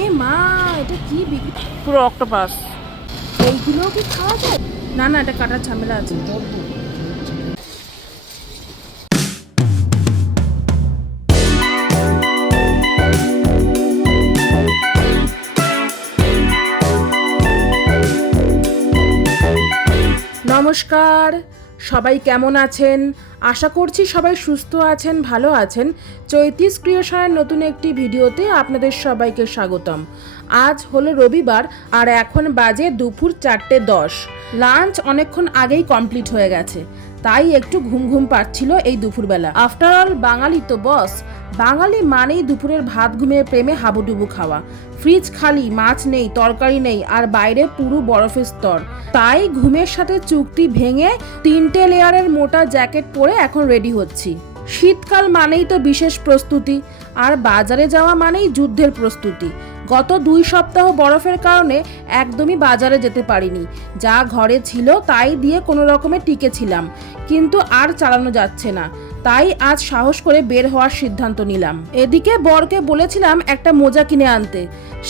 এ মা এটা কি পুরো অক্টোপাস। কি খাওয়া যায়? না না এটা কাটার ঝামেলা আছে। নমস্কার। সবাই কেমন আছেন? আশা করছি সবাই সুস্থ আছেন, ভালো আছেন। চৈতিস ক্রিয়েশনের নতুন একটি ভিডিওতে আপনাদের সবাইকে স্বাগতম। আজ হলো রবিবার আর এখন বাজে দুপুর চারটে দশ। লাঞ্চ অনেকক্ষণ আগেই কমপ্লিট হয়ে গেছে। তাই একটু ঘুম ঘুম পাচ্ছিল এই দুপুরবেলা। আফটার অল বাঙালি তো বস বাঙালি মানেই দুপুরের ভাত ঘুমিয়ে প্রেমে হাবুডুবু খাওয়া। ফ্রিজ খালি, মাছ নেই, তরকারি নেই, আর বাইরে পুরো বরফের স্তর। তাই ঘুমের সাথে চুক্তি ভেঙে তিনটে লেয়ারের মোটা জ্যাকেট পরে এখন রেডি হচ্ছি। শীতকাল মানেই তো বিশেষ প্রস্তুতি, আর বাজারে যাওয়া মানেই যুদ্ধের প্রস্তুতি। গত দুই সপ্তাহ বরফের কারণে একদমই বাজারে যেতে পারিনি। যা ঘরে ছিল তাই দিয়ে কোনো রকমে টিকেছিলাম কিন্তু আর চালানো যাচ্ছে না। তাই আজ সাহস করে বের হওয়ার সিদ্ধান্ত নিলাম। এদিকে বরকে বলেছিলাম একটা মোজা কিনে আনতে।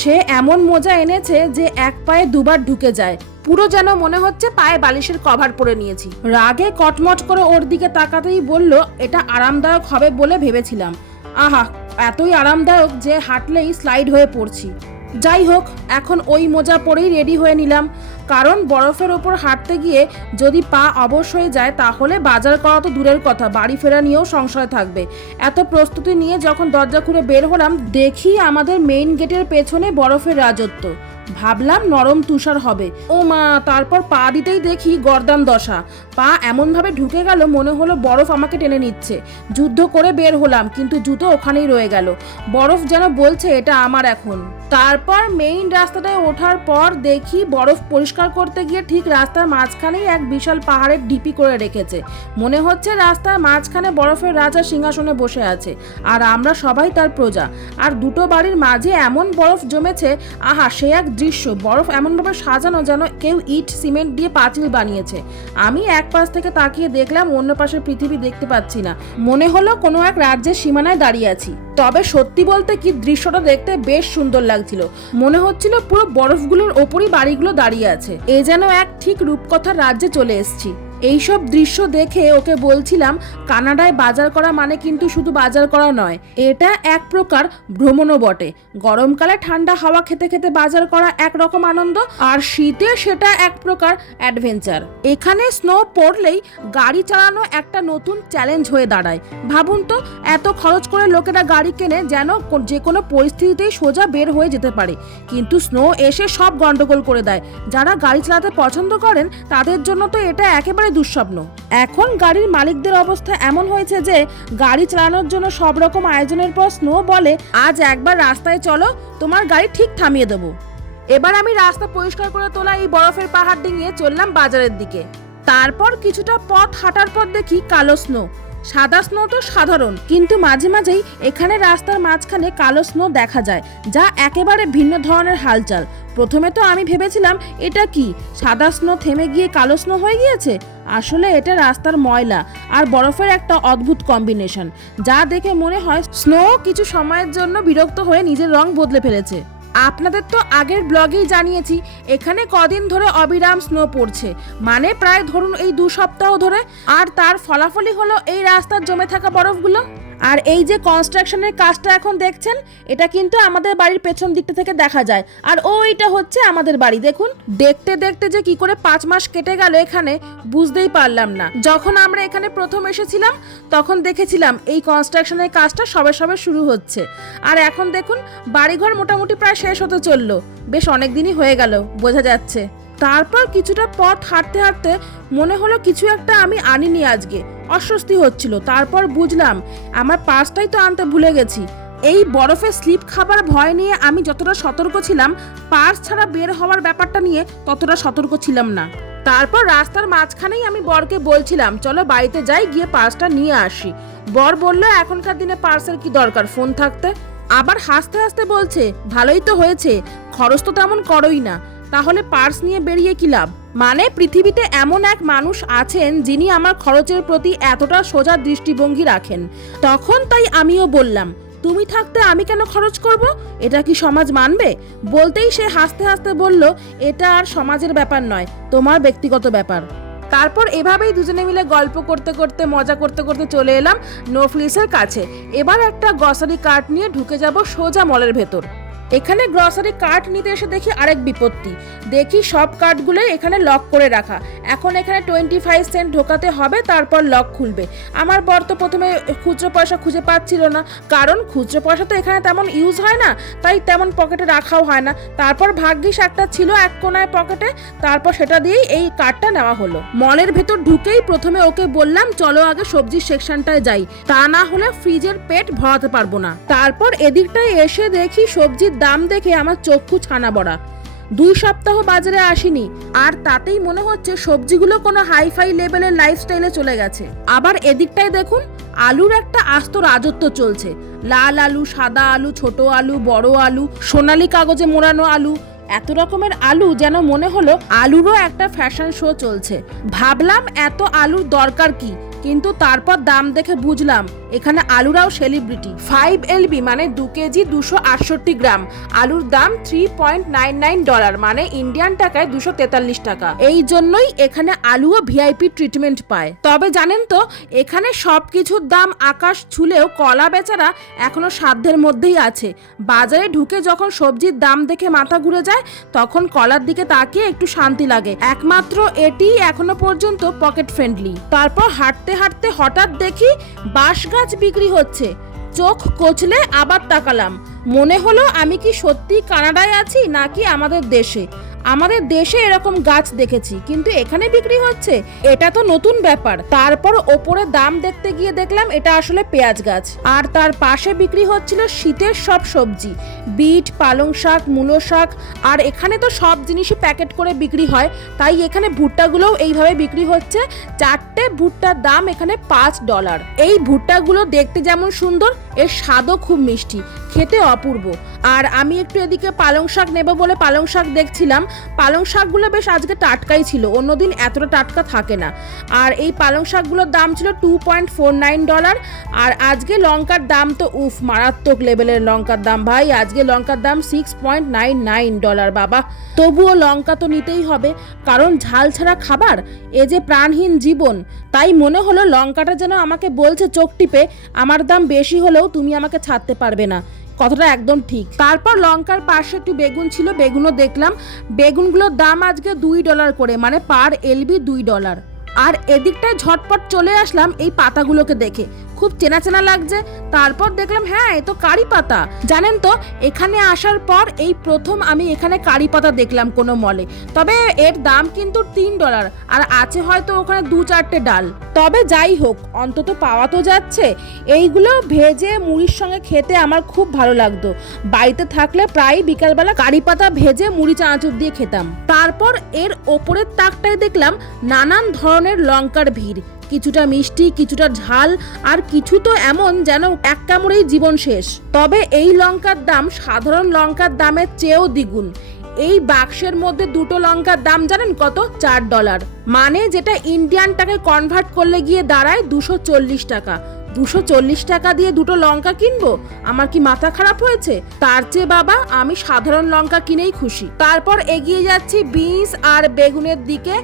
সে এমন মোজা এনেছে যে এক পায়ে দুবার ঢুকে যায়। পুরো যেন মনে হচ্ছে পায়ে বালিশের কভার পরে নিয়েছি। রাগে কটমট করে ওর দিকে তাকাতেই বলল, এটা আরামদায়ক হবে বলে ভেবেছিলাম। আহা এতই আরামদায়ক যে হাঁটলেই স্লাইড হয়ে পড়ছি। যাই হোক, এখন ওই মোজা পরেই রেডি হয়ে নিলাম। কারণ বরফের ওপর হাঁটতে গিয়ে যদি পা অবশ হয়ে যায়, তাহলে বাজার করা তো দূরের কথা। বাড়ি ফেরা নিয়েও সংশয় থাকবে। এত প্রস্তুতি নিয়ে যখন দরজা খুলে বের হলাম, দেখি আমাদের মেইন গেটের পেছনে বরফের রাজত্ব। ভাবলাম নরম তুষার হবে। ও মা, তারপর পা দিতেই দেখি গরদান দশা। পা এমনভাবে ঢুকে গেল মনে হলো বরফ আমাকে টেনে নিচ্ছে। যুদ্ধ করে বের হলাম, কিন্তু জুতো ওখানেই রয়ে গেল। বরফ যেন বলছে এটা আমার এখন। তারপর মেইন রাস্তাটায় ওঠার পর দেখি বরফ পরিষ্কার করতে গিয়ে ঠিক রাস্তার মাঝখানেই এক বিশাল পাহাড়ের ডিপি করে রেখেছে। মনে হচ্ছে রাস্তার মাঝখানে বরফের রাজা সিংহাসনে বসে আছে, আর আমরা সবাই তার প্রজা। আর দুটো বাড়ির মাঝে এমন বরফ জমেছে, আহা, সে এক দৃশ্য, বরফ এমনভাবে সাজানো যেন কেউ ইট, সিমেন্ট দিয়ে পাঁচিল বানিয়েছে। আমি এক পাশ থেকে তাকিয়ে দেখলাম অন্য পাশে পৃথিবী দেখতে পাচ্ছি না। মনে হলো কোনো এক রাজ্যের সীমানায় দাঁড়িয়ে আছি। তবে সত্যি বলতে কি দৃশ্যটা দেখতে বেশ সুন্দর লাগছিল। মনে হচ্ছিল পুরো বরফগুলোর ওপরই বাড়িগুলো দাঁড়িয়ে আছে। এ যেন এক ঠিক রূপকথার রাজ্যে চলে এসেছি। এইসব দৃশ্য দেখে ওকে বলছিলাম, কানাডায় বাজার করা মানে কিন্তু শুধু বাজার করা নয়, এটা এক প্রকার ভ্রমণও বটে। গরমকালে ঠান্ডা হাওয়া খেতে খেতে বাজার করা একরকম আনন্দ, আর শীতে সেটা এক প্রকার অ্যাডভেঞ্চার। এখানে স্নো পড়লেই গাড়ি চালানো একটা নতুন চ্যালেঞ্জ হয়ে দাঁড়ায়। ভাবুন তো, এত খরচ করে লোকেরা গাড়ি কেনে যেন যে কোনো পরিস্থিতিতেই সোজা বের হয়ে যেতে পারে। কিন্তু স্নো এসে সব গন্ডগোল করে দেয়। যারা গাড়ি চালাতে পছন্দ করেন, তাদের জন্য তো এটা একেবারে দুঃস্বপ্ন। এখন গাড়ির মালিকদের অবস্থা এমন হয়েছে যে, গাড়ি চালানোর জন্য সব রকম আয়োজনের পর স্নো বলে, আজ একবার রাস্তায় চলো, তোমার গাড়ি ঠিক থামিয়ে দেবো। এবার আমি রাস্তা পরিষ্কার করে তোলা এই বরফের পাহাড় ডিঙিয়ে চললাম বাজারের দিকে। তারপর কিছুটা পথ হাঁটার পর দেখি কালো স্নো। সাদা স্নো তো সাধারণ, কিন্তু মাঝে মাঝেই এখানে রাস্তার মাঝখানে কালো স্নো দেখা যায়, যা একেবারে ভিন্ন ধরনের হালচাল। প্রথমে তো আমি ভেবেছিলাম, এটা কি? সাদা স্নো থেমে গিয়ে কালো স্নো হয়ে গিয়েছে? আসলে এটা রাস্তার ময়লা আর বরফের একটা অদ্ভুত কম্বিনেশন যা দেখে মনে হয় স্নো কিছু সময়ের জন্য বিরক্ত হয়ে নিজের রং বদলে ফেলেছে। আপনাদের তো আগের ব্লগেই জানিয়েছি, এখানে কদিন ধরে অবিরাম স্নো পড়ছে। মানে প্রায় ধরুন এই দু সপ্তাহ ধরে, আর তার ফলাফলই হলো এই রাস্তার জমে থাকা বরফগুলো। আর এই যে কনস্ট্রাকশনের কাজটা এখন দেখছেন, এটা কিন্তু আমাদের বাড়ির পেছন দিকটা থেকে দেখা যায়। আর ওইটা হচ্ছে আমাদের বাড়ি। দেখুন, দেখতে দেখতে যে কি করে পাঁচ মাস কেটে গেল এখানে, বুঝতেই পারলাম না। যখন আমরা এখানে প্রথম এসেছিলাম, তখন দেখেছিলাম এই কনস্ট্রাকশনের কাজটা সবে সবে শুরু হচ্ছে। আর এখন দেখুন, বাড়িঘর মোটামুটি প্রায় শেষ হতে চলল। বেশ অনেক দিনই হয়ে গেল, বোঝা যাচ্ছে। তারপর কিছুটা পথ হাঁটতে হাঁটতে মনে হলো কিছু একটা আমি আনিনি আজকে। অস্বস্তি হচ্ছিল। তারপর বুঝলাম, আমার পার্সটাই তো আনতে ভুলে গেছি। এই বরফে স্লিপ খাবার ভয় নিয়ে আমি যতটা সতর্ক ছিলাম, পার্স ছাড়া বের হওয়ার ব্যাপারটা নিয়ে ততটা সতর্ক ছিলাম না। তারপর রাস্তার মাঝখানেই আমি বরকে বলছিলাম, চলো বাড়িতে যাই, গিয়ে পার্সটা নিয়ে আসি। বর বলল, এখনকার দিনে পার্সের কি দরকার ফোন থাকতে? আবার হাসতে হাসতে বলছে, ভালোই তো হয়েছে, খরচ তো তেমন করোই না। তাহলে পার্স নিয়ে বেরিয়ে কি লাভ? মানে পৃথিবীতে এমন এক মানুষ আছেন যিনি আমার খরচের প্রতি এতটা সোজা দৃষ্টিভঙ্গি রাখেন। তখন তাই আমিও বললাম, তুমি থাকতে আমি কেন খরচ করব? এটা কি সমাজ মানবে? বলতেই সে হাসতে হাসতে বলল, এটা আর সমাজের ব্যাপার নয়, তোমার ব্যক্তিগত ব্যাপার। তারপর এভাবেই দুজনে মিলে গল্প করতে করতে, মজা করতে করতে চলে এলাম নোফলিসের কাছে। এবার একটা গ্রসারি কার্ট নিয়ে ঢুকে যাব সোজা মলের ভেতর। এখানে গ্রসারি কার্ট নিতে এসে দেখি আরেক বিপত্তি। দেখি সব কার্টগুলোই এখানে লক করে রাখা। এখন এখানে টোয়েন্টি ফাইভ সেন্ট ঢোকাতে হবে, তারপর লক খুলবে। আমার বর তো প্রথমে খুচরো পয়সা খুঁজে পাচ্ছিল না। কারণ খুচরো পয়সা তো এখানে তেমন ইউজ হয় না, তাই তেমন পকেটে রাখাও হয় না। তারপর ভাগ্যিস একটা ছিল এক কোনায় পকেটে তারপর সেটা দিয়েই এই কার্ডটা নেওয়া হলো। মলের ভেতর ঢুকেই প্রথমে ওকে বললাম, চলো আগে সবজির সেকশনটায় যাই। তা না হলে ফ্রিজের পেট ভরাতে পারব না। তারপর এদিকটায় এসে দেখি সবজির দাম দেখে আমার চক্ষু ছানা বড়া। দুই সপ্তাহ বাজারে আসিনি, আর তাতেই মনে হচ্ছে সবজিগুলো কোনো হাইফাই লেভেলের লাইফস্টাইলে চলে গেছে। আবার এদিকটায় দেখুন, আলুর একটা আস্ত রাজত্ব চলছে। লাল আলু, সাদা আলু, ছোট আলু, বড় আলু, সোনালি কাগজে মোড়ানো আলু, এত রকমের আলু যেন মনে হলো আলুরও একটা ফ্যাশন শো চলছে। ভাবলাম এত আলুর দরকার কি, কিন্তু তারপর দাম দেখে বুঝলাম এখানে আলুরাও সেলিব্রিটি। ফাইভ এলবি মানে দু কেজি দুশো আটষট্টি গ্রাম। আলুর দাম three point nine nine dollar মানে ইন্ডিয়ান টাকায় দুশো তেতাল্লিশ টাকা। এই জন্যই এখানে আলুও ভিআইপি ট্রিটমেন্ট পায়। তবে জানেন তো, এখানে সব কিছুর দাম আকাশ ছুলেও কলা বেচারা এখনও সাধ্যের মধ্যেই আছে। বাজারে ঢুকে যখন সবজির দাম দেখে মাথা ঘুরে যায়, তখন কলার দিকে তাকিয়ে একটু শান্তি লাগে। একমাত্র এটিই এখনও পর্যন্ত পকেট ফ্রেন্ডলি তারপর হাঁটতে হাঁটতে হঠাৎ দেখি বাঁশ বিক্রি হচ্ছে। চোখ কচলে আবার তাকালাম। মনে হলো আমি কি সত্যি কানাডায় আছি নাকি আমাদের দেশে। আমাদের দেশে এরকম গাছ দেখেছি, কিন্তু এখানে বিক্রি হচ্ছে। এটা তো নতুন ব্যাপার। তারপর ওপরে দাম দেখতে গিয়ে দেখলাম এটা আসলে পেঁয়াজ গাছ। আর তার পাশে বিক্রি হচ্ছিল শীতের সব সবজি। বিট, পালং শাক, মূলো শাক, আর এখানে তো সব জিনিসই প্যাকেট করে বিক্রি হয়। তাই এখানে ভুট্টাগুলোও এইভাবে বিক্রি হচ্ছে। চারটে ভুট্টার দাম এখানে পাঁচ ডলার। এই ভুট্টাগুলো দেখতে যেমন সুন্দর এর স্বাদও খুব মিষ্টি, খেতে অপূর্ব। আর আমি একটু এদিকে পালং শাক নেব বলে পালং শাক দেখছিলাম। পালং শাকগুলো বেশ আজকে টাটকাই ছিল, অন্যদিন এতটা টাটকা থাকে না। আর এই পালং শাকগুলোর দাম ছিল two point four nine dollar আর আজকে লঙ্কার দাম তো উফ, মারাত্মক লেভেলের লঙ্কার দাম ভাই। আজকে লঙ্কার দাম six point nine nine dollar বাবা। তবুও লঙ্কা তো নিতেই হবে, কারণ ঝাল ছাড়া খাবার এ যে প্রাণহীন জীবন। তাই মনে হলো লঙ্কাটা যেন আমাকে বলছে চোখ টিপে, আমার দাম বেশি হলেও তুমি আমাকে ছাড়তে পারবে না। কথাটা একদম ঠিক। তারপর লঙ্কার পাশে একটু বেগুন ছিল, বেগুনও দেখলাম। বেগুনগুলোর দাম আজকে দুই ডলার করে মানে পার এলবি দুই ডলার। আর এদিকটায় ঝটপট চলে আসলাম এই পাতাগুলোকে দেখে। খুব চেনা চেনা লাগছে। তারপর দেখলাম হ্যাঁ এ তো কারি পাতা। জানেন তো, এখানে আসার পর এই প্রথম আমি এখানে কারি পাতা দেখলাম কোনো মলে। তবে এর দাম কিন্তু তিন ডলার, আর আছে হয়তো ওখানে দু চারটে ডাল। তবে যাই হোক, অন্তত পাওয়া তো যাচ্ছে। এইগুলো ভেজে মুড়ির সঙ্গে খেতে আমার খুব ভালো লাগতো। বাড়িতে থাকলে প্রায় বিকালবেলা কারি পাতা ভেজে মুড়ি চানাচুর দিয়ে খেতাম। তারপর এর ওপরের তাকটায় দেখলাম, নানান ধরনের লঙ্কার ভিড়। কিছুটা মিষ্টি, কিছুটা ঝাল, আর কিছু তো এমন যেন এক কামড়েই জীবন শেষ। তবে এই লঙ্কার দাম সাধারণ লঙ্কার দামের চেয়েও দ্বিগুণ। এই বাক্সের মধ্যে দুটো লঙ্কার দাম জানেন কত? চার ডলার। মানে যেটা ইন্ডিয়ানটাকে কনভার্ট করলে গিয়ে দাঁড়ায় দুশো চল্লিশ টাকা। দুশো চল্লিশ টাকা দিয়ে দুটো লঙ্কা কিনবো? আমার কি মাথা খারাপ হয়েছে? তার চেয়ে বাবা, আমি সাধারণ লঙ্কা কিনেই খুশি। তারপর এগিয়ে যাচ্ছি বিনস আর বেগুনের দিকে।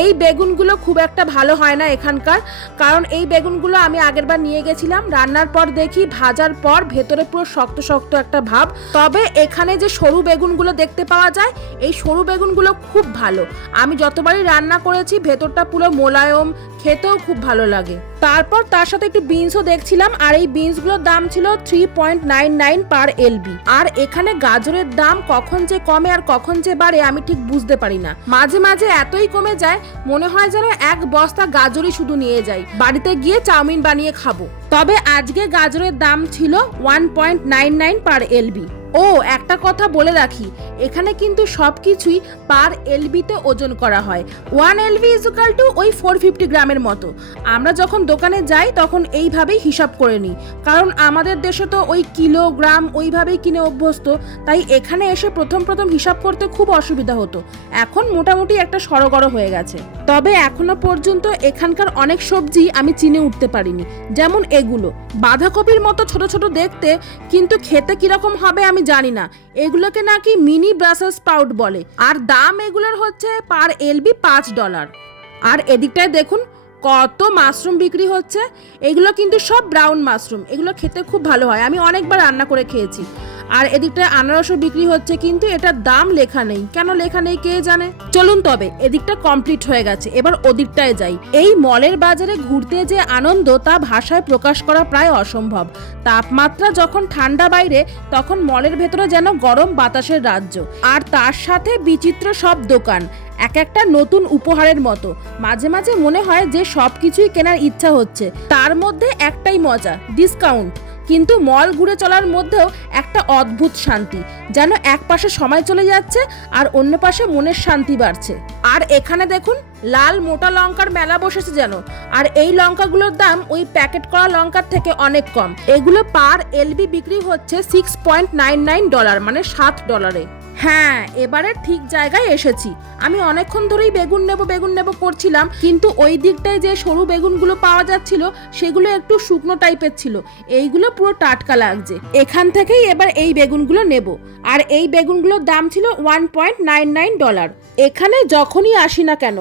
এই বেগুনগুলো খুব একটা ভালো হয় না এখানকার, কারণ এই বেগুনগুলো আমি আগেরবার নিয়ে গেছিলাম। রান্নার পর দেখি ভাজার পর ভেতরে পুরো শক্ত শক্ত একটা ভাব। তবে এখানে যে সরু বেগুনগুলো দেখতে পাওয়া যায়, এই সরু বেগুনগুলো খুব ভালো। আমি যতবারই রান্না করেছি, ভেতরটা পুরো মোলায়ম, খেতেও খুব ভালো লাগে। তারপর তার সাথে একটু বিনসও দেখছিলাম, আর এই বিনসগুলোর দাম ছিল three point nine nine per LB আর এখানে গাজরের দাম কখন যে কমে আর কখন যে বাড়ে আমি ঠিক বুঝতে পারি না। মাঝে মাঝে এতই কমে যায়, মনে হয় যেন এক বস্তা গাজরই শুধু নিয়ে যাই। বাড়িতে গিয়ে চাউমিন বানিয়ে খাব। তবে আজকে গাজরের দাম ছিল one point nine nine per LB ও, একটা কথা বলে রাখি, এখানে কিন্তু সব কিছুই পার এলবিতে ওজন করা হয়। ওয়ান এলবি ইজুকাল টু ওই ফোর ফিফটি গ্রামের মতো। আমরা যখন দোকানে যাই, তখন এইভাবেই হিসাব করে নিই। কারণ আমাদের দেশে তো ওই কিলোগ্রাম ওইভাবেই কিনে অভ্যস্ত, তাই এখানে এসে প্রথম প্রথম হিসাব করতে খুব অসুবিধা হতো। এখন মোটামুটি একটা সরগড় হয়ে গেছে। তবে এখনও পর্যন্ত এখানকার অনেক সবজি আমি চিনে উঠতে পারিনি। যেমন এগুলো। বাঁধাকপির মতো ছোট ছোট দেখতে, কিন্তু খেতে কীরকম হবে আমি জানি না। এগুলোকে নাকি মিনি ব্রাসেল স্পাউট বলে। আর দাম এগুলোর হচ্ছে পার এলবি পাঁচ ডলার। আর এদিকটায় দেখুন, কত মাশরুম বিক্রি হচ্ছে। এগুলো কিন্তু সব ব্রাউন মাশরুম। এগুলো খেতে খুব ভালো হয়। আমি অনেকবার রান্না করে খেয়েছি। আর এদিকটায় আনারসও বিক্রি হচ্ছে, কিন্তু এটার দাম লেখা নেই। কেন লেখা নেই কে জানে? চলুন তবে, এদিকটা কমপ্লিট হয়ে গেছে। এবার ওদিকটায় যাই। এই মলের বাজারে ঘুরতে যে আনন্দ, তা ভাষায় প্রকাশ করা প্রায় অসম্ভব। তাপমাত্রা যখন ঠান্ডা বাইরে, তখন মলের ভেতরে যেন গরম বাতাসের রাজ্য। আর তার সাথে বিচিত্র সব দোকান, এক একটা নতুন উপহারের মতো। মাঝে মাঝে মনে হয় যে সব কিছুই কেনার ইচ্ছা হচ্ছে। তার মধ্যে একটাই মজা ডিসকাউন্ট কিন্তু মল ঘুরে চলার মধ্যেও একটা অদ্ভুত শান্তি, যেন এক পাশে সময় চলে যাচ্ছে আর অন্য পাশে মনের শান্তি বাড়ছে। আর এখানে দেখুন, লাল মোটা লঙ্কার মেলা বসেছে যেন, আর এই লঙ্কাগুলোর দাম ওই প্যাকেট করা লঙ্কার থেকে অনেক কম। এগুলো পার এলবি বিক্রি হচ্ছে six point nine nine dollar মানে সাত ডলারে হ্যাঁ এবারে ঠিক জায়গায় এসেছি। আমি অনেকক্ষণ ধরেই বেগুন নেব বেগুন নেব করছিলাম, কিন্তু ওই দিকটায় যে সরু বেগুনগুলো পাওয়া যাচ্ছিল, সেগুলো একটু শুকনো টাইপের ছিল। এইগুলো পুরো টাটকা লাগছে। এখান থেকেই এবার এই বেগুনগুলো নেব। আর এই বেগুনগুলোর দাম ছিল one point nine nine dollar এখানে যখনই আসি না কেন,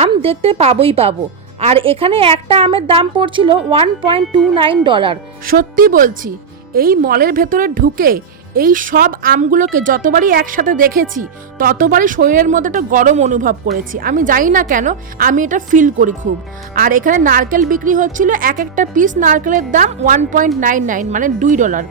আম দেখতে পাবোই পাবো। আর এখানে একটা আমের দাম পড়ছিল one point two nine dollar সত্যি বলছি, এই মলের ভেতরে ঢুকে এই সব আমগুলোকে যতবারই একসাথে দেখেছি, ততবারই শরীরের মধ্যে একটা গরম অনুভব করেছি। আমি জানি না কেন, আমি এটা ফিল করি খুব। আর এখানে নারকেল বিক্রি হচ্ছিল এক একটা পিস নারকেলের দাম ওয়ান পয়েন্ট নাইন নাইন মানে দুই ডলার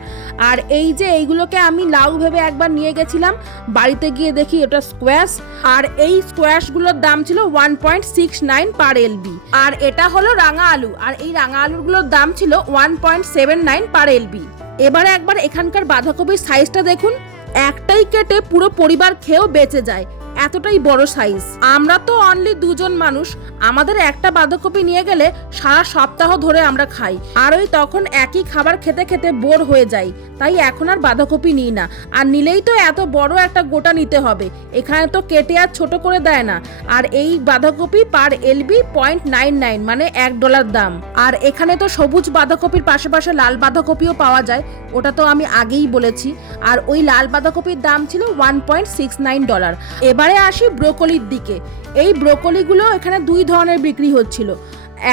আর এই যে এইগুলোকে আমি লাউ ভেবে একবার নিয়ে গেছিলাম, বাড়িতে গিয়ে দেখি এটা স্কোয়াশ আর এই স্কোয়াশগুলোর দাম ছিল one point six nine per LB আর এটা হলো রাঙা আলু। আর এই রাঙা আলুগুলোর দাম ছিল one point seven nine per LB এবারে একবার এখানকার বাঁধাকপির সাইজটা দেখুন। একটাই কেটে পুরো পরিবার খেয়েও বেঁচে যায়। এতটাই বড় সাইজ আমরা তো অনলি দুজন মানুষ। আমাদের একটা বাঁধাকপি নিয়ে গেলে সারা সপ্তাহ ধরে আমরা খাই। আর ওই তখন একই খাবার খেতে খেতে বোর হয়ে যাই। তাই এখন আর বাঁধাকপি নিই না। আর নিলেই তো এত বড় একটা গোটা নিতে হবে। এখানে তো কেটে আর ছোট করে দেয় না। আর এই বাঁধাকপি per LB point nine nine মানে এক ডলার দাম। আর এখানে তো সবুজ বাঁধাকপির পাশে পাশে লাল বাঁধাকপিও পাওয়া যায়। ওটা তো আমি আগেই বলেছি। আর ওই লাল বাঁধাকপির দাম ছিল one point six nine dollar এবারে আসি ব্রোকলির দিকে। এই ব্রোকলিগুলো এখানে দুই ধরনের বিক্রি হচ্ছিল।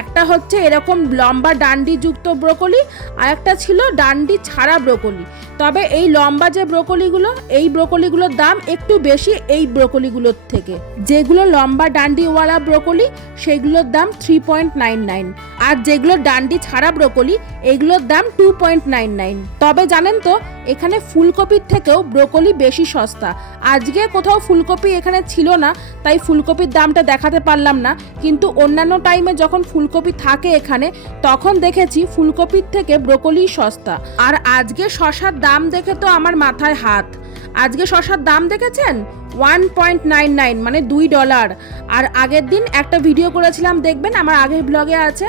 একটা হচ্ছে এরকম লম্বা ডান্ডি যুক্ত ব্রোকলি আর একটা ছিল ডান্ডি ছাড়া ব্রোকলি। তবে এই লম্বা যে ব্রোকলিগুলো, এই ব্রোকলিগুলোর দাম একটু বেশি এই ব্রোকলিগুলোর থেকে। যেগুলো লম্বা ডান্ডিওয়ালা ব্রোকলি, সেগুলোর দাম থ্রি পয়েন্ট নাইন নাইন আর যেগুলো ডান্ডি ছাড়া ব্রোকলি, এগুলোর দাম টু পয়েন্ট নাইন নাইন তবে জানেন তো, এখানে ফুলকপির থেকেও ব্রোকলি বেশি সস্তা। আজকে কোথাও ফুলকপি এখানে ছিল না, তাই ফুলকপির দামটা দেখাতে পারলাম না। কিন্তু অন্যান্য টাইমে যখন ফুলকপি থাকে এখানে, তখন দেখেছি ফুলকপির থেকে ব্রোকলি সস্তা। আর আজকে শশার দাম দেখে তো আমার মাথায় হাত। আজকে শশার দাম দেখেছেন? ওয়ান পয়েন্ট নাইন নাইন মানে দুই ডলার আর আগের দিন একটা ভিডিও করেছিলাম, দেখবেন আমার আগের ব্লগে আছে।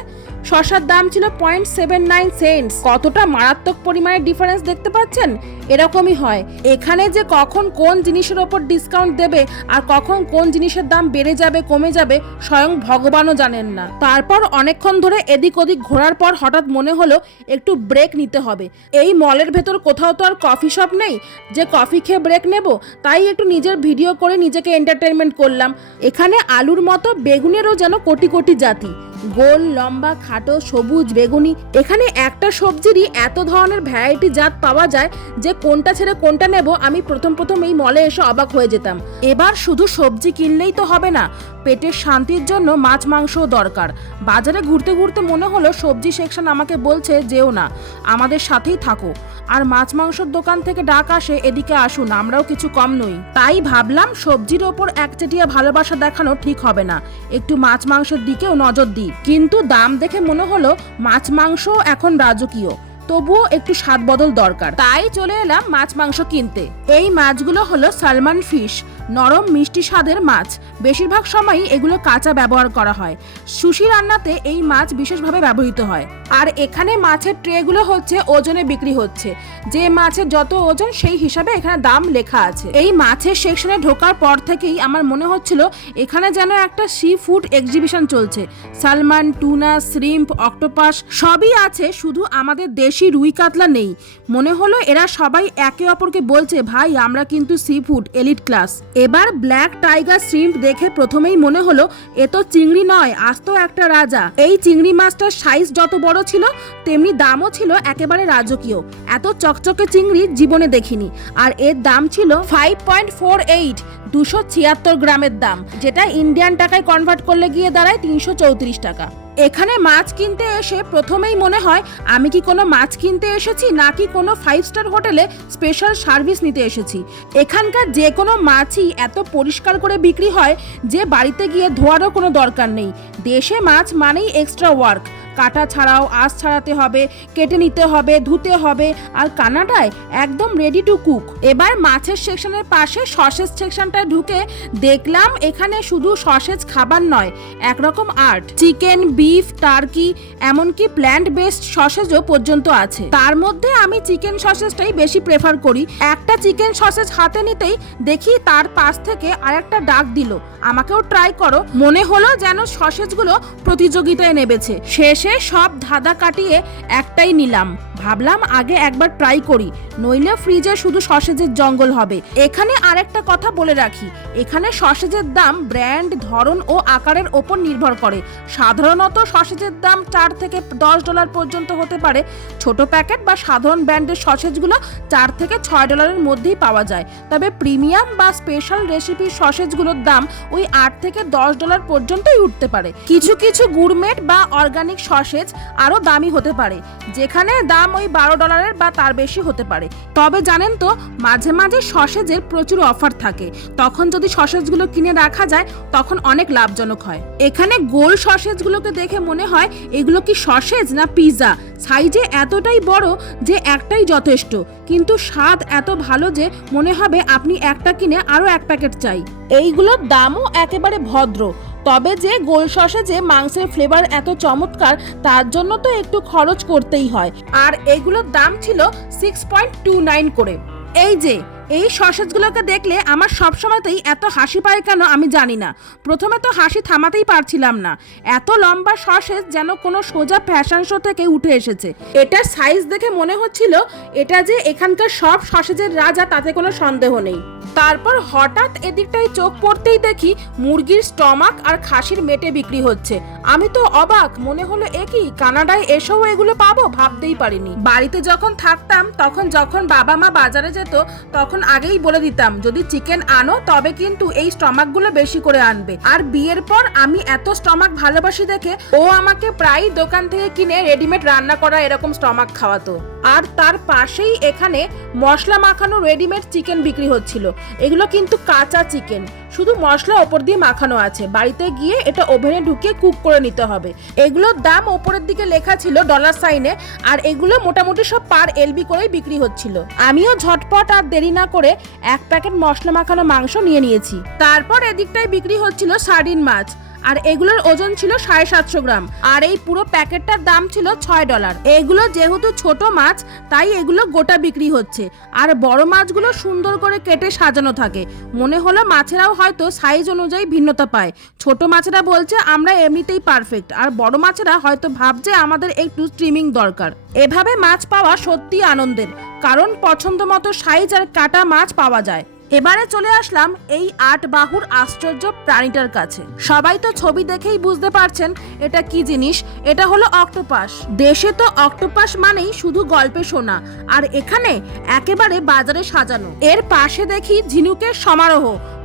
শশার দাম ছিল পয়েন্ট সেভেন নাইন সেন্টস। কতটা মারাত্মক পরিমাণে ডিফারেন্স দেখতে পাচ্ছেন? এরকমই হয়। এখানে যে কখন কোন জিনিসের ওপর ডিসকাউন্ট দেবে আর কখন কোন জিনিসের দাম বেড়ে যাবে, কমে যাবে, স্বয়ং ভগবানও জানেন না। তারপর অনেকক্ষণ ধরে এদিক ওদিক ঘোরার পর হঠাৎ মনে হলো একটু ব্রেক নিতে হবে। এই মলের ভেতর কোথাও তো আর কফি শপ নেই। যে কফি খেয়ে ব্রেক নেব, তাই একটু নিজের ভিডিও করে নিজেকে এন্টারটেনমেন্ট করলাম। এখানে আলুর মতো বেগুনেরও যেন কোটি কোটি জাতি। গোল, লম্বা খাটো, সবুজ, বেগুনি। এখানে একটা সবজিরই এত ধরনের ভ্যারাইটি জাত পাওয়া যায় যে কোনটা ছেড়ে কোনটা নেব, আমি প্রথম প্রথম এই মলে এসে অবাক হয়ে যেতাম। এবার শুধু সবজি কিনলেই তো হবে না, পেটের শান্তির জন্য মাছ, মাংসও দরকার। বাজারে ঘুরতে ঘুরতে মনে হলো সবজি সেকশন আমাকে বলছে, যেও না, আমাদের সাথেই থাকো। আর মাছ, মাংসর দোকান থেকে ডাক আসে, এদিকে আসুন, আমরাও কিছু কম নই। তাই ভাবলাম সবজির ওপর একচেটিয়া ভালোবাসা দেখানো ঠিক হবে না। একটু মাছ, মাংসের দিকেও নজর দিই। কিন্তু দাম দেখে মনে হলো মাছ মাংস এখন রাজকীয়, তবুও একটু স্বাদ বদল দরকার। তাই চলে এলাম মাছ মাংস কিনতে। এই মাছগুলো হলো সালমান ফিশ নরম মিষ্টি স্বাদের মাছ। বেশিরভাগ সময়ই এগুলো কাঁচা ব্যবহার করা হয়। সুশি রান্নাতে এই মাছ বিশেষভাবে ব্যবহৃত হয়। আর এখানে মাছের ট্রেগুলো হচ্ছে ওজনে বিক্রি হচ্ছে। যে মাছের যত ওজন, সেই হিসাবে এখানে দাম লেখা আছে। এই মাছের সেকশনে ঢোকার পর থেকেই আমার মনে হচ্ছিল, এখানে যেন একটা সি ফুড এক্সিবিশন চলছে। সালমান, টুনা, শ্রিম্প, অক্টোপাস, সবই আছে, শুধু আমাদের দেশি রুই কাতলা নেই। মনে হলো এরা সবাই একে অপরকে বলছে, ভাই, আমরা কিন্তু সি ফুড, এলিট ক্লাস। এবার ব্ল্যাক টাইগার শ্রিম্প দেখে প্রথমেই মনে হলো, এ তো চিংড়ি নয় আস্ত একটা রাজা। এই চিংড়ি মাছটার সাইজ যত বড় ছিল, তেমনি দামও ছিল একেবারে রাজকীয়। এত চকচকে চিংড়ি জীবনে দেখিনি। আর এর দাম ছিল ফাইভ পয়েন্ট ফোর এইট দুশো ছিয়াত্তর গ্রামের দাম, যেটা ইন্ডিয়ান টাকায় কনভার্ট করলে গিয়ে দাঁড়ায় তিনশো চৌত্রিশ টাকা। এখানে মাছ কিনতে এসে প্রথমেই মনে হয়, আমি কি কোনো মাছ কিনতে এসেছি নাকি কোনো ফাইভ স্টার হোটেলে স্পেশাল সার্ভিস নিতে এসেছি। এখানকার যে কোনো মাছই এত পরিষ্কার করে বিক্রি হয় যে বাড়িতে গিয়ে ধোয়ারও কোনো দরকার নেই। দেশে মাছ মানেই এক্সট্রা ওয়ার্ক কাটা ছাড়াও আঁশ ছাড়াতে হবে, কেটে নিতে হবে, ধুতে হবে। আর কানাডায় একদম রেডি টু কুক এবার মাছের সেকশনের পাশে সসেজ সেকশনটায় ঢুকে দেখলাম এখানে শুধু সসেজ খাবার নয়, একরকম আর্ট চিকেন বিফ টার্কি এমনকি প্ল্যান্ট বেসড সসেজও পর্যন্ত আছে। তার মধ্যে আমি চিকেন সসেজটাই বেশি প্রেফার করি। একটা চিকেন সসেজ হাতে নিতেই দেখি তার পাশ থেকে আরেকটা ডাক দিল। আমাকেও ট্রাই করো। মনে হলো যেন সসেজগুলো প্রতিযোগিতায় নেবেছে শেষে সব ধাঁধা কাটিয়ে একটাই নিলাম। ভাবলাম আগে একবার ট্রাই করি, নইলে ফ্রিজে শুধু সসেজের জঙ্গল হবে। এখানে আরেকটা কথা বলে রাখি, এখানে সসেজের দাম ব্র্যান্ড ধরন ও আকারের ওপর নির্ভর করে। সাধারণত সসেজের দাম চার থেকে দশ ডলার পর্যন্ত হতে পারে। ছোট প্যাকেট বা সাধারণ ব্র্যান্ডের সসেজগুলো চার থেকে ছয় ডলারের মধ্যেই পাওয়া যায়। তবে প্রিমিয়াম বা স্পেশাল রেসিপির সসেজগুলোর দাম ওই আট থেকে দশ ডলার পর্যন্তই উঠতে পারে। কিছু কিছু গুড়মেট বা অর্গানিক সসেজ আরও দামি হতে পারে, যেখানে দাম ওই বারো ডলারের বা তার বেশি হতে পারে। তবে জানেন তো, মাঝে মাঝে সসেজের প্রচুর অফার থাকে। তখন যদি সসেজগুলো কিনে রাখা যায়, তখন অনেক লাভজনক হয়। এখানে গোল সসেজগুলোকে দেখে মনে হয়, এগুলো কি সসেজ না পিৎজা সাইজে এতটাই বড় যে একটাই যথেষ্ট। কিন্তু স্বাদ এত ভালো যে মনে হবে আপনি একটা কিনে আরও এক প্যাকেট চাই। এইগুলোর দামও একেবারে ভদ্র। তবে যে গোল সসে যে মাংসের ফ্লেভার এত চমৎকার, তার জন্য তো একটু খরচ করতেই হয়। আর এগুলোর দাম ছিল সিক্স পয়েন্ট টু নাইন করে। এই যে, এই সসেজগুলোকে দেখলে আমার সব সময়তেই এত হাসি পায় কেন আমি জানি না। প্রথমে তো হাসি থামাতেই পারছিলাম না। এত লম্বা সসেজ যেন কোনো সোজা ফ্যাশন শো থেকে উঠে এসেছে। এটা সাইজ দেখে মনে হচ্ছিল, এটা যে এখানকার সব সসেজের রাজা, তাতে কোনো সন্দেহ নেই। তারপর হঠাৎ এদিকটায় চোখ পড়তেই দেখি মুরগির স্টমাক আর খাসির মেটে বিক্রি হচ্ছে। আমি তো অবাক, মনে হলো একই কানাডায় এসেও এগুলো পাবো? ভাবতেই পারিনি। বাড়িতে যখন থাকতাম, তখন যখন বাবা মা বাজারে যেত, তখন আগেই বলে দিতাম, যদি চিকেন আনো, তবে কিন্তু এই স্টমাকগুলো বেশি করে আনবে। আর বিয়ের পর আমি এত স্টমাক ভালোবাসি দেখে ও আমাকে প্রায় দোকান থেকে কিনে রেডিমেড রান্না করা এরকম স্টমাক খাওয়াতো। আর তার পাশেই এখানে মশলা মাখানো রেডিমেড চিকেন বিক্রি হচ্ছিল। এগুলো কিন্তু কাঁচা চিকেন শুধু মশলা ওপর দিয়ে মাখানো আছে। বাড়িতে গিয়ে এটা ওভেনে ঢুকিয়ে কুক করে নিতে হবে। এগুলোর দাম ওপরের দিকে লেখা ছিল ডলার সাইনে আর এগুলো মোটামুটি সব পার এলবি করেই বিক্রি হচ্ছিল। আমিও ঝটপট আর দেরি না করে এক প্যাকেট মশলা মাখানো মাংস নিয়ে নিয়েছি। তারপর এদিকটায় বিক্রি হচ্ছিল সার্ডিন মাছ। আর এগুলোর ওজন ছিল সাড়ে সাতশো গ্রাম। আর এই পুরো প্যাকেটটার দাম ছিল ছয় ডলার। এগুলো যেহেতু ছোট মাছ, তাই এগুলো গোটা বিক্রি হচ্ছে। আর বড় মাছগুলো সুন্দর করে কেটে সাজানো থাকে। মনে হলো মাছেরাও হয়তো সাইজ অনুযায়ী ভিন্নতা পায়। ছোট মাছেরা বলছে, আমরা এমনিতেই পারফেক্ট আর বড় মাছেরা হয়তো ভাবছে, আমাদের একটু স্ট্রিমিং দরকার। এভাবে মাছ পাওয়া সত্যি আনন্দের। কারণ পছন্দ মতো সাইজ আর কাটা মাছ পাওয়া যায়। এবারে চলে আসলাম এই আট বাহুর আশ্চর্য প্রাণীটার কাছে। সবাই তো ছবি দেখেই বুঝতে পারছেন এটা কি জিনিস? এটা হলো অক্টোপাস। দেশে তো অক্টোপাস মানেই শুধু গল্পে শোনা, আর এখানে একেবারে বাজারে সাজানো। এর পাশে দেখি ঝিনুকের সমারোহ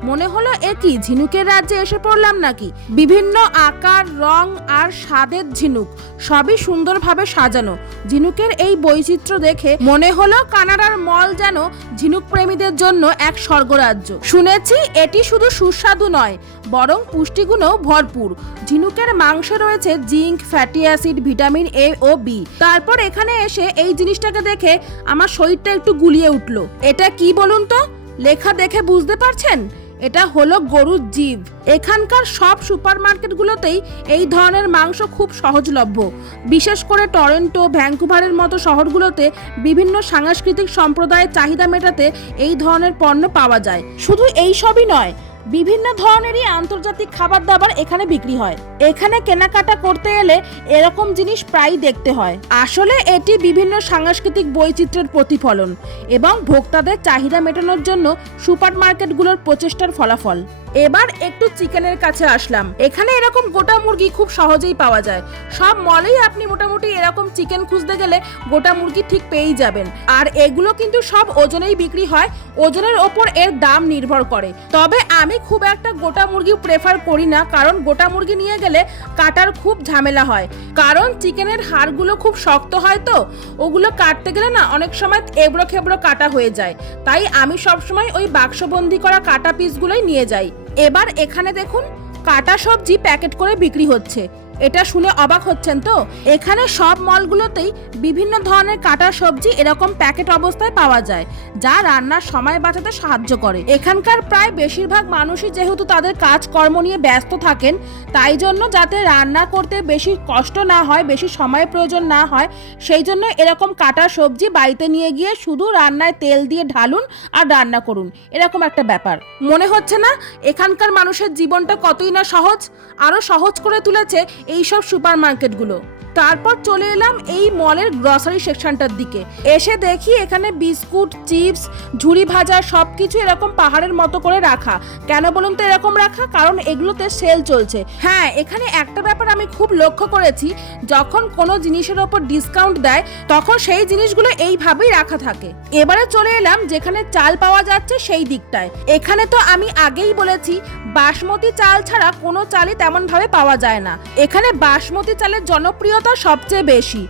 মনে হলো এ কি ঝিনুকের রাজ্যে এসে পড়লাম নাকি? বিভিন্ন আকার, রং আর স্বাদের ঝিনুক, সবই সুন্দরভাবে সাজানো। ঝিনুকের এই বৈচিত্র্য দেখে মনে হলো কানাডার মল যেন ঝিনুক প্রেমীদের জন্য এক স্বর্গরাজ্য। শুনেছি এটি শুধু সুস্বাদু নয়, বরং পুষ্টিগুণও ভরপুর। ঝিনুকের মাংসে রয়েছে zinc, fatty acid, vitamin A O B. তারপর এখানে এসে এই জিনিসটাকে দেখে আমার শরীরটা একটু গুলিয়ে উঠল। এটা কি বলুন তো? লেখা দেখে বুঝতে পারছেন? এটা হলো গরুর জীব। এখানকার সব সুপারমার্কেটগুলোতেই এই ধরনের মাংস খুব সহজলভ্য। বিশেষ করে টরেন্টো, ভ্যাঙ্কুভারের মতো শহরগুলোতে বিভিন্ন সাংস্কৃতিক সম্প্রদায়ের চাহিদা মেটাতে এই ধরনের পণ্য পাওয়া যায়। শুধু এই সবই নয় বিভিন্ন ধরনেরই আন্তর্জাতিক খাবার দাবার এখানে বিক্রি হয়। এখানে কেনাকাটা করতে এলে এরকম জিনিস প্রায়ই দেখতে হয়। আসলে এটি বিভিন্ন সাংস্কৃতিক বৈচিত্র্যের প্রতিফলন এবং ভোক্তাদের চাহিদা মেটানোর জন্য সুপারমার্কেটগুলোর প্রচেষ্টার ফলাফল। এবার একটু চিকেনের কাছে আসলাম। এখানে এরকম গোটা মুরগি খুব সহজেই পাওয়া যায়। সব মলেই আপনি মোটামুটি এরকম চিকেন খুঁজতে গেলে গোটা মুরগি ঠিক পেয়েই যাবেন। আর এগুলো কিন্তু সব ওজনেই বিক্রি হয়। ওজনের ওপর এর দাম নির্ভর করে। তবে আমি খুব একটা গোটা মুরগি প্রেফার করি না, কারণ গোটা মুরগি নিয়ে গেলে কাটার খুব ঝামেলা হয়। কারণ চিকেনের হাড়গুলো খুব শক্ত হয় তো, ওগুলো কাটতে গেলে না অনেক সময় এবড়ো খেবড়ো কাটা হয়ে যায়। তাই আমি সবসময় ওই বাক্সবন্দি করা কাটা পিসগুলোই নিয়ে যাই। এবার এখানে দেখুন, কাটা সবজি প্যাকেট করে বিক্রি হচ্ছে। এটা শুনে অবাক হচ্ছেন তো? এখানে সব মলগুলোতেই বিভিন্ন ধরনের কাটা সবজি এরকম প্যাকেট অবস্থায় পাওয়া যায়, যা রান্নার সময় বাঁচাতে সাহায্য করে। এখানকার প্রায় বেশিরভাগ মানুষই যেহেতু তাদের কাজকর্ম নিয়ে ব্যস্ত থাকেন, তাই জন্য যাতে রান্না করতে বেশি কষ্ট না হয়, বেশি সময় প্রয়োজন না হয়, সেই জন্য এরকম কাটা সবজি বাড়িতে নিয়ে গিয়ে শুধু রান্নায় তেল দিয়ে ঢালুন আর রান্না করুন। এরকম একটা ব্যাপার। মনে হচ্ছে না, এখানকার মানুষের জীবনটা কতই না সহজ? আরও সহজ করে তুলেছে এইসব সুপার মার্কেটগুলো তারপর চলে এলাম এই মলের গ্রসারি সেকশনটার দিকে। এসে দেখি এখানে বিস্কুট, চিপস, ঝুড়ি ভাজা সব কিছু এরকম পাহাড়ের মতো করে রাখা। কেন বলুন তো এরকম রাখা? কারণ এগুলোতে সেল চলছে। হ্যাঁ এখানে একটা ব্যাপার আমি খুব লক্ষ্য করেছি, যখন কোনো জিনিসের ওপর ডিসকাউন্ট দেয়, তখন সেই জিনিসগুলো এইভাবেই রাখা থাকে। এবারে চলে এলাম যেখানে চাল পাওয়া যাচ্ছে সেই দিকটায়। এখানে তো আমি আগেই বলেছি, বাসমতি চাল ছাড়া কোনো চালই তেমনভাবে পাওয়া যায় না। এখানে বাসমতি চালের জনপ্রিয়তা সবচেয়ে বেশি।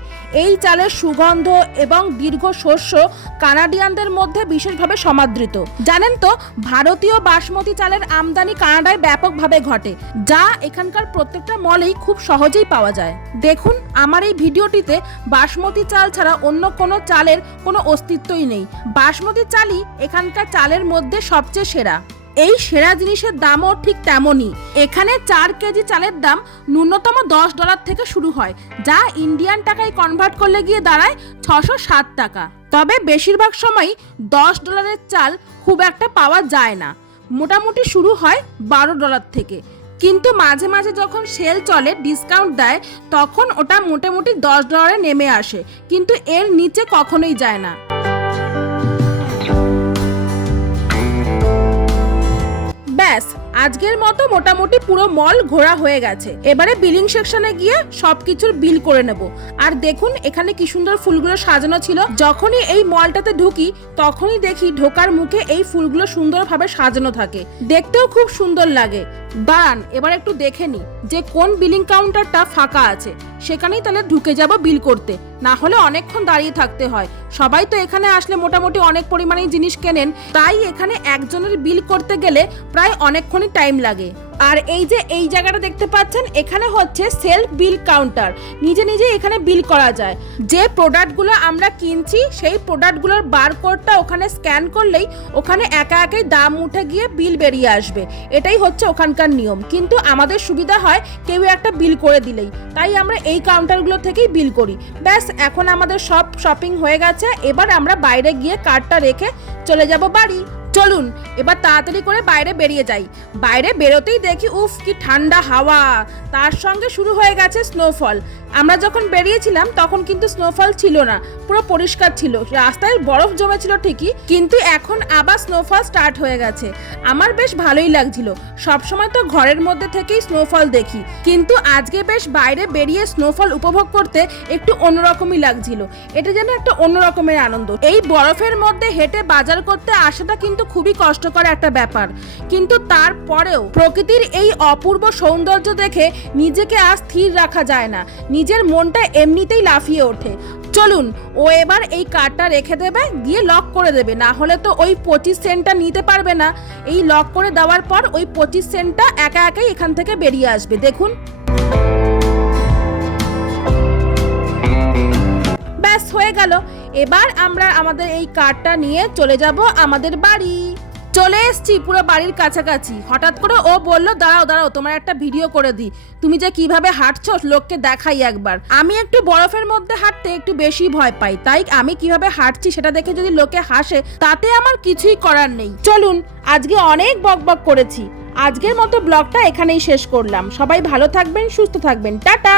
এই চালের সুগন্ধ এবং দীর্ঘ শস্য কানাডিয়ানদের মধ্যে বিশেষভাবে সমাদৃত। জানেন তো, ভারতীয় বাসমতি চালের আমদানি কানাডায় ব্যাপকভাবে ঘটে, যা এখানকার প্রত্যেকটা মলেই খুব সহজেই পাওয়া যায়। দেখুন, আমার এই ভিডিওটিতে বাসমতি চাল ছাড়া অন্য কোনো চালের কোনো অস্তিত্বই নেই। বাসমতি চালই এখানকার চালের মধ্যে সবচেয়ে সেরা। এই সেরা জিনিসের দামও ঠিক তেমনই। এখানে চার কেজি চালের দাম ন্যূনতম দশ ডলার থেকে শুরু হয়, যা ইন্ডিয়ান টাকায় কনভার্ট করলে গিয়ে দাঁড়ায় ছশো সাত টাকা। তবে বেশিরভাগ সময়ই দশ ডলারের চাল খুব একটা পাওয়া যায় না। মোটামুটি শুরু হয় বারো ডলার থেকে। কিন্তু মাঝে মাঝে যখন সেল চলে ডিসকাউন্ট দেয়, তখন ওটা মোটামুটি দশ ডলারে নেমে আসে, কিন্তু এর নিচে কখনোই যায় না। আজকের মতো মোটামুটি পুরো মল ঘোরা হয়ে গেছে। এবারে বিলিং সেকশনে গিয়ে সবকিছুর বিল করে নেব। আর দেখুন, এখানে কি সুন্দর ফুলগুলো সাজানো ছিল। যখনই এই মলটাতে ঢুকি, তখনই দেখি ঢোকার মুখে এই ফুলগুলো সুন্দরভাবে সাজানো থাকে। দেখতেও খুব সুন্দর লাগে। দাঁড়ান এবার একটু দেখে নি যে কোন বিলিং কাউন্টারটা ফাঁকা আছে। সেখানেই তাহলে ঢুকে যাব বিল করতে। না হলে অনেকক্ষণ দাঁড়িয়ে থাকতে হয়। সবাই তো এখানে আসলে মোটামুটি অনেক পরিমাণে জিনিস কেনেন। তাই এখানে একজনের বিল করতে গেলে প্রায় অনেকক্ষণই টাইম লাগে। আর এই যে, এই জায়গাটা দেখতে পাচ্ছেন, এখানে হচ্ছে সেলফ বিল কাউন্টার নিজে নিজে এখানে বিল করা যায়। যে প্রোডাক্টগুলো আমরা কিনছি, সেই প্রোডাক্টগুলোর বারকোডটা ওখানে স্ক্যান করলেই ওখানে একা একাই দাম উঠে গিয়ে বিল বেরিয়ে আসবে। এটাই হচ্ছে ওখানকার নিয়ম। কিন্তু আমাদের সুবিধা হয় কেউ একটা বিল করে দিলেই। তাই আমরা এই কাউন্টারগুলো থেকেই বিল করি। ব্যাস, এখন আমাদের সব শপিং হয়ে গেছে। এবার আমরা বাইরে গিয়ে কার্ডটা রেখে চলে যাব বাড়ি। চলুন, এবার তাড়াতাড়ি করে বাইরে বেরিয়ে যাই। বাইরে বেরোতেই দেখি, উফ, কি ঠান্ডা হাওয়া। তার সঙ্গে শুরু হয়ে গেছে স্নোফল আমরা যখন বেরিয়েছিলাম, তখন কিন্তু স্নোফল ছিল না। পুরো পরিষ্কার ছিল। রাস্তায় বরফ জমেছিল ঠিকই, কিন্তু এখন আবার স্নোফল স্টার্ট হয়ে গেছে। আমার বেশ ভালোই লাগছিল। সবসময় তো ঘরের মধ্যে থেকেই স্নোফল দেখি। কিন্তু আজকে বেশ বাইরে বেরিয়ে স্নোফল উপভোগ করতে একটু অন্যরকমই লাগছিল। এটা যেন একটা অন্যরকমের আনন্দ। এই বরফের মধ্যে হেঁটে বাজার করতে আসাটা কিন্তু খুবই কষ্টকর একটা ব্যাপার। কিন্তু তারপরেও প্রকৃতির এই অপূর্ব সৌন্দর্য দেখে নিজেকে আর স্থির রাখা যায় না। নিজের মনটা এমনিতেই লাফিয়ে ওঠে। চলুন, ও এবার এই কার্ডটা রেখে দেবে দিয়ে লক করে দেবে। না হলে তো ওই পঁচিশ সেন্টটা নিতে পারবে না। এই লক করে দেওয়ার পর ওই পঁচিশ সেন্টটা একা একাই এখান থেকে বেরিয়ে আসবে। দেখুন। ব্যাস, হয়ে গেল। এবার আমরা আমাদের এই কার্ডটা নিয়ে চলে যাব আমাদের বাড়ি। চলে এসছি পুরো বাড়ির কাছাকাছি। হঠাৎ করে ও বলল, দাঁড়াও দাঁড়াও, তোমার একটা ভিডিও করে দিই। তুমি যে কীভাবে হাঁটছো, লোককে দেখাই একবার। আমি একটু বরফের মধ্যে হাঁটতে একটু বেশি ভয় পাই। তাই আমি কীভাবে হাঁটছি সেটা দেখে যদি লোকে হাসে, তাতে আমার কিছুই করার নেই। চলুন, আজকে অনেক বকবক করেছি। আজকের মতো ব্লগটা এখানেই শেষ করলাম। সবাই ভালো থাকবেন, সুস্থ থাকবেন। টাটা!